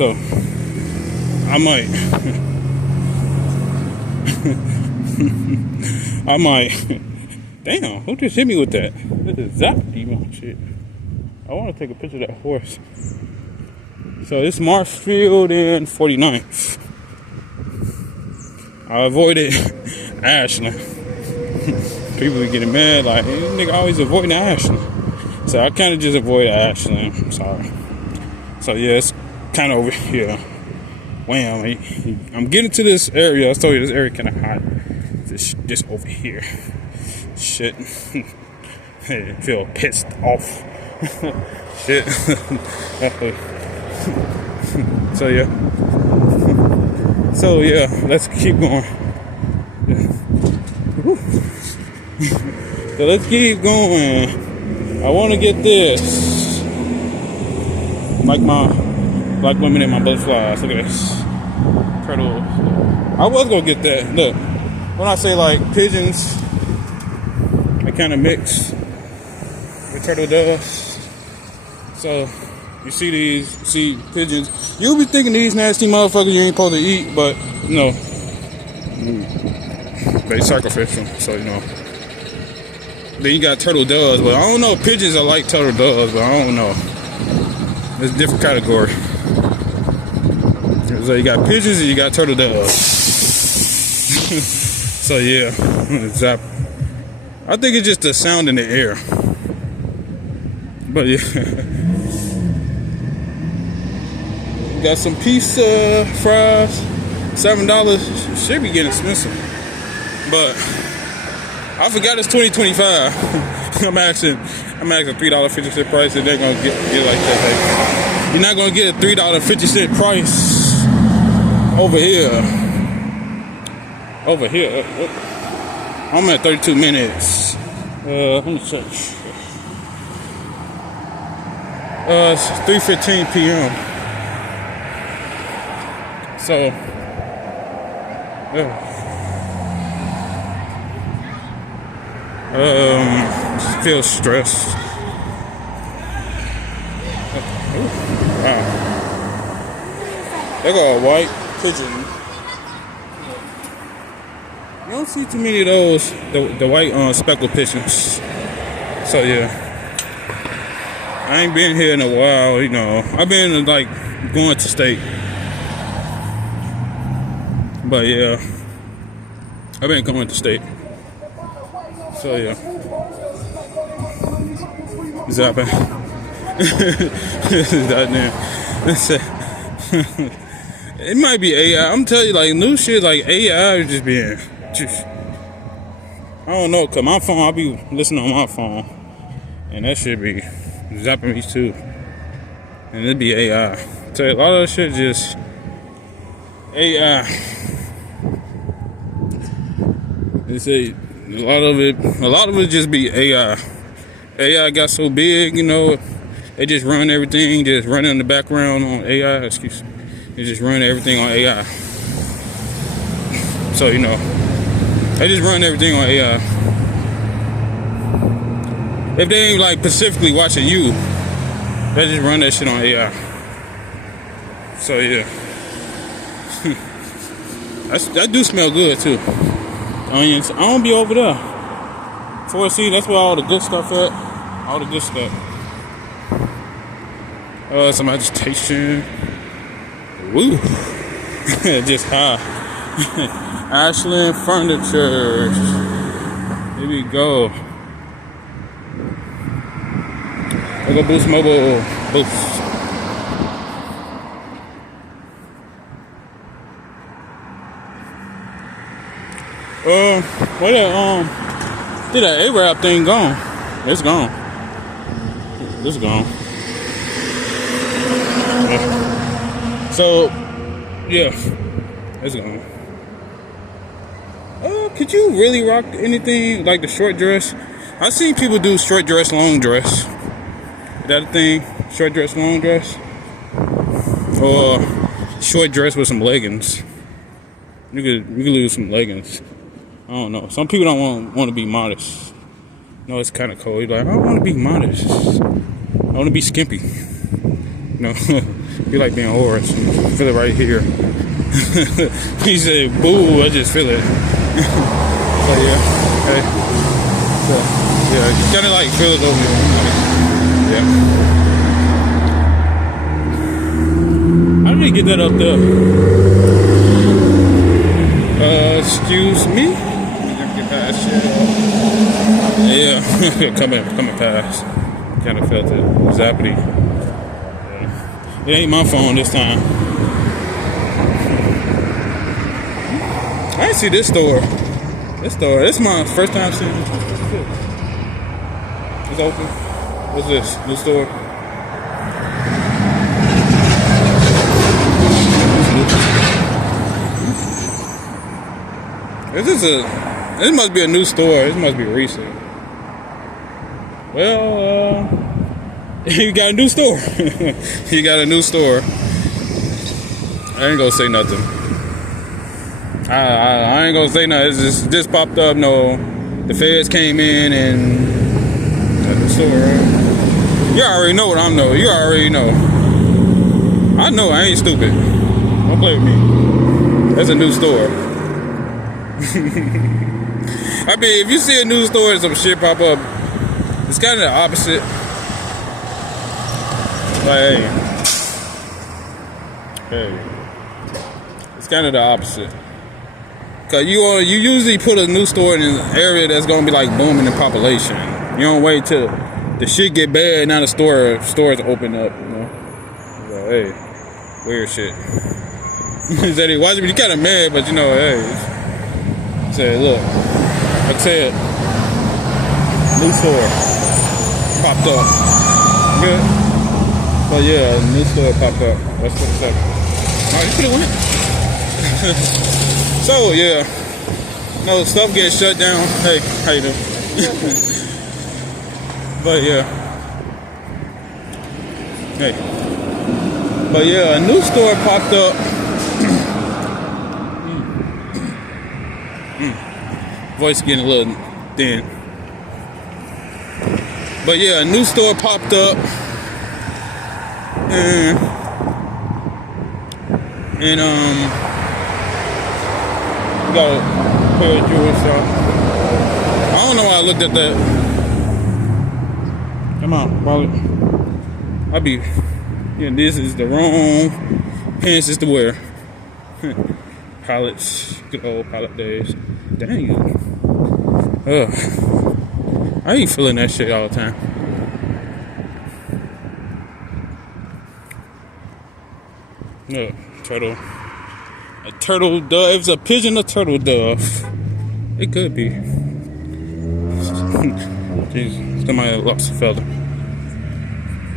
So I might I might damn, who just hit me with that? This is Zap demon shit. I want to take a picture of that horse. So it's Marshfield and 49th. I avoided Ashland. People be getting mad like, hey, this nigga always avoiding Ashland. So I kind of just avoided Ashland. I'm sorry. So yeah, it's kind of over here. Wham! I'm getting to this area. I told you this area kind of hot. This over here. Shit. I feel pissed off. Shit. So yeah, let's keep going. So let's keep going. I want to get this. Like women in my butterflies. Look at this. Turtle. I was gonna get that. Look. When I say like pigeons, I kind of mix with turtle doves. So you see pigeons. You'll be thinking these nasty motherfuckers you ain't supposed to eat, but no. They sacrificial, so you know. Then you got turtle doves, but I don't know. Pigeons are like turtle doves, but I don't know. It's a different category. So you got pigeons and you got turtle doves. So yeah, Zap. I think it's just the sound in the air. But yeah. Got some pizza, fries, $7. Should be getting expensive. But I forgot it's 2025. I'm asking $3.50 price, and they're gonna get like that. Like, you're not gonna get a $3.50 price over here. Over here. I'm at 32 minutes. Let me check. It's 3:15 p.m. So, feel stressed. Wow. They got a white pigeon. You don't see too many of those, the white speckled pigeons. So yeah, I ain't been here in a while. You know, I've been like going to state, but yeah, I've been going to state. So yeah, zapping. It might be AI. I'm telling you, like new shit, like AI is just being. I don't know, cause my phone, I'll be listening on my phone, and that shit be zapping me too, and it'd be AI. So a lot of that shit just AI. They say a lot of it just be AI. AI got so big, you know, they just run everything, just run in the background on AI. Excuse me, they just run everything on AI. So you know. They just run everything on AI. If they ain't like specifically watching you, they just run that shit on AI. So yeah, that do smell good too. Onions. I don't be over there. 4C, that's where all the good stuff at. All the good stuff. Some agitation. Woo. Just high. Ashland Furniture. Here we go. I go Boost Mobile. Boost. Where that did that A-Rap thing gone? It's gone. It's gone. Yeah. So yeah, it's gone. Could you really rock anything like the short dress? I've seen people do short dress, long dress. Is that a thing? Short dress, long dress? Or short dress with some leggings. You could lose some leggings. I don't know. Some people don't want to be modest. No, it's kind of cold. You're like, I don't want to be modest. I want to be skimpy. No, Feel like being hoarse. Feel it right here. He said, "Boo!" I just feel it. So yeah, okay. So yeah, you kind of like feel it over there. Yeah. How did we get that up there? Excuse me. Get past yeah, coming past. Kind of felt it. Zappity. Yeah. It ain't my phone this time. I didn't see this store. This is my first time seeing it. It's open. What's this? New store? This must be a new store. This must be recent. Well, you got a new store. You got a new store. I ain't gonna say nothing. I ain't gonna say nothing. It's just popped up. No, the feds came in and at the store. Right? You already know what I know. You already know. I know. I ain't stupid. Don't play with me. That's a new store. I mean, if you see a new store and some shit pop up, it's kind of the opposite. Like, hey, it's kind of the opposite. Cause you usually put a new store in an area that's gonna be like booming in population. You don't wait till the shit get bad. Now the stores open up. You know, like, hey, weird shit. He said he watching me. He kind of mad, but you know, hey. He said, look, like I said, new store popped up. Good. So yeah, new store popped up. That's what's up. Alright, you could have went. So yeah, no stuff gets shut down. Hey, how you doing? But yeah, hey, but yeah, a new store popped up. Voice getting a little thin. But yeah, a new store popped up, and we got a pair of jewelry shop. I don't know why I looked at that. Come on, wallet. Yeah, this is the wrong pants to wear. Pilots, good old pilot days. Dang. Ugh. I ain't feeling that shit all the time. No, turtle. A turtle dove. It's a pigeon or turtle dove. It could be. Jeez, somebody lost a feather.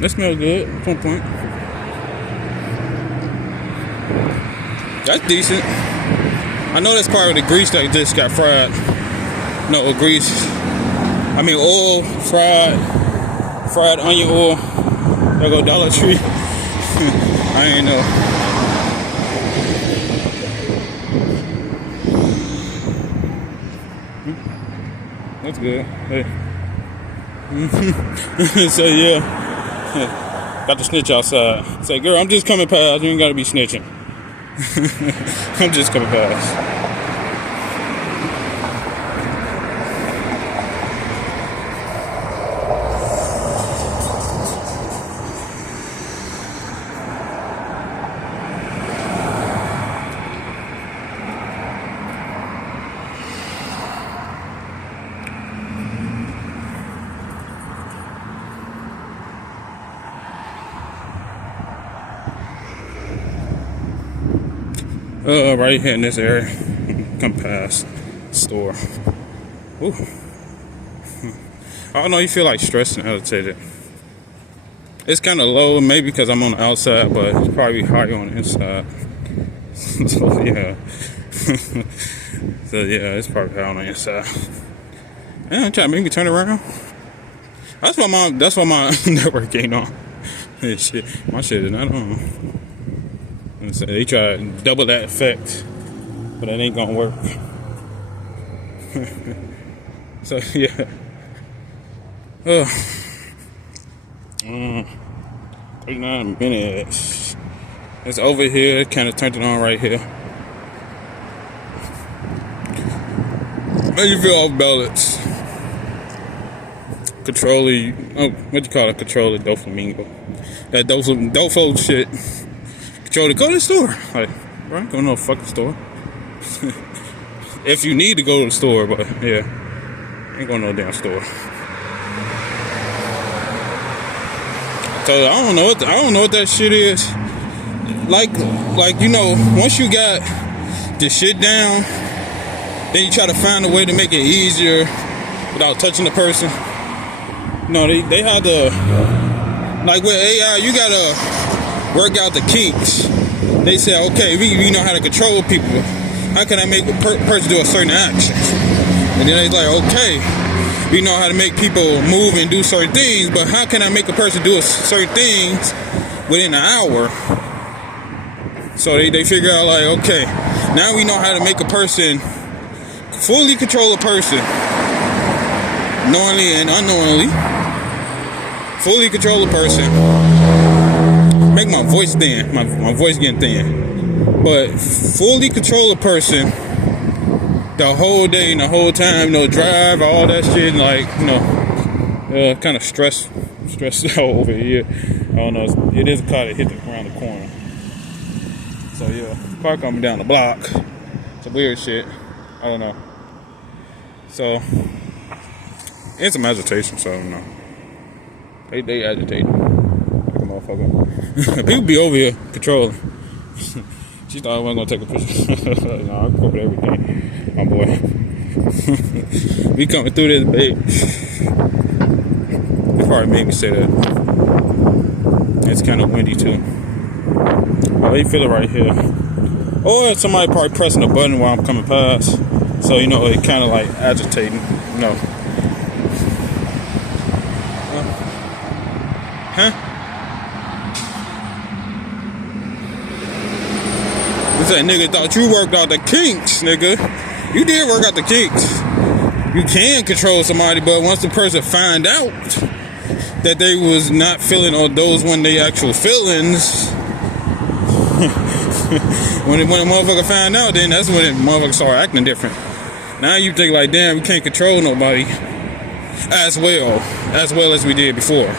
That smells good. Point. That's decent. I know that's part of the grease that just got fried. No, grease. I mean oil, fried onion oil. There go Dollar Tree. I ain't know. That's good. Hey. So yeah, got the snitch outside. Say, girl, I'm just coming past. You ain't gotta be snitching. I'm just coming past. Right here in this area, come past store. Ooh. I don't know, you feel like stressed and agitated. It's kind of low, maybe because I'm on the outside, but it's probably higher on the inside. So yeah, so yeah, it's probably higher on the inside. And I'm trying to make me turn around. That's why my network ain't on. Shit, my shit is not on. So they try to double that effect, but that ain't gonna work. So yeah. 39 minutes. It's over here. Kind of turned it on right here. Make you feel off balance. Controller. Oh, what you call it? Controller dopamine. That dofo shit. Controller. Go to the store. Like, bro, I ain't going to no fucking store. If you need to go to the store, but yeah, ain't going to no damn store. So I don't know what that shit is. Like you know, once you got the shit down, then you try to find a way to make it easier without touching the person. No, they have the, like with AI, you gotta work out the kinks. They say, okay, we know how to control people. How can I make a person do a certain action? And then they like, okay, we know how to make people move and do certain things, but how can I make a person do certain things within an hour? So they figure out like, okay, now we know how to make a person fully control a person, knowingly and unknowingly. Fully control a person. Make my voice thin. My voice getting thin. But fully control a person the whole day and the whole time, you know, drive, all that shit, like, you know, kind of stressed out over here. I don't know, it is a car that hit around the corner. So yeah, car coming down the block. Some weird shit. I don't know. So, it's some agitation, so I don't know. They agitate like a motherfucker. People be over here patrolling. She thought I wasn't gonna take a picture. No, I covered everything, my boy. We coming through this, babe. It probably made me say that. It's kind of windy too. Oh, you feel it right here. Or somebody probably pressing a button while I'm coming past. So, you know, it kind of like agitating, you know. Huh? This that nigga thought you worked out the kinks, nigga. You did work out the kinks. You can control somebody, but once the person find out that they was not feeling or those when they actual feelings, when a motherfucker find out, then that's when the motherfucker start acting different. Now you think like, damn, we can't control nobody as well as we did before.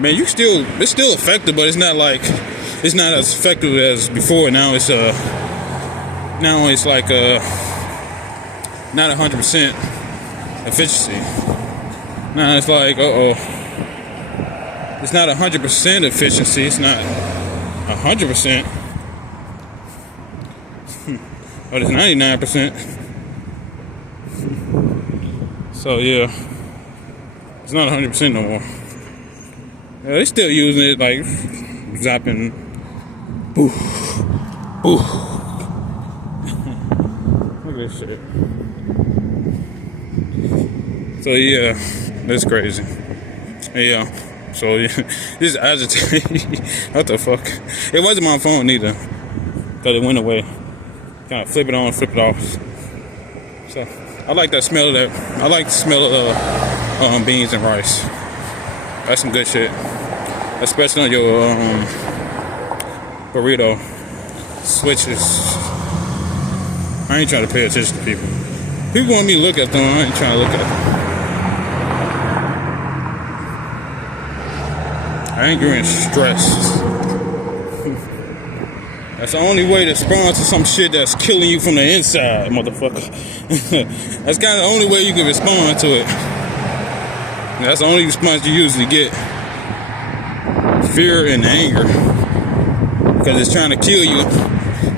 Man, it's still effective, but it's not as effective as before. Now it's like not 100% efficiency. Now it's like, it's not 100% efficiency. It's not 100%, but it's 99%. So yeah, it's not 100% no more. They're still using it, like zapping, boof, boof. Look at this shit. So yeah, that's crazy. Yeah. So yeah, this is agitating. What the fuck? It wasn't my phone either, cause it went away. Kind of flip it on, flip it off. So I like that smell of that. I like the smell of beans and rice. That's some good shit, especially on your burrito switches. I ain't trying to pay attention to people. People want me to look at them. I ain't trying to look at them. I ain't getting stressed. That's the only way to respond to some shit that's killing you from the inside, motherfucker. That's kind of the only way you can respond to it. That's the only response you usually get. Fear and anger. Because it's trying to kill you.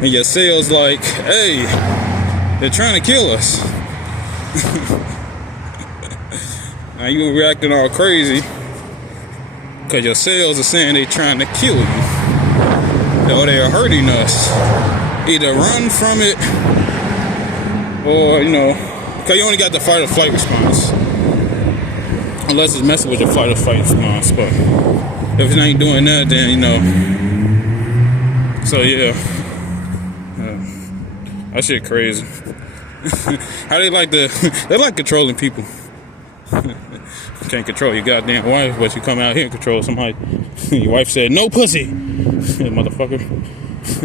And your cells like, hey, they're trying to kill us. Now you reacting all crazy. Because your cells are saying they're trying to kill you. Or they are hurting us. Either run from it, or, you know, because you only got the fight or flight response. Unless it's messing with your fight or flight response. But if it ain't doing that, then, you know. So, yeah. That shit crazy. How they like controlling people. Can't control your goddamn wife, but you come out here and control somebody. Your wife said, no pussy. Motherfucker.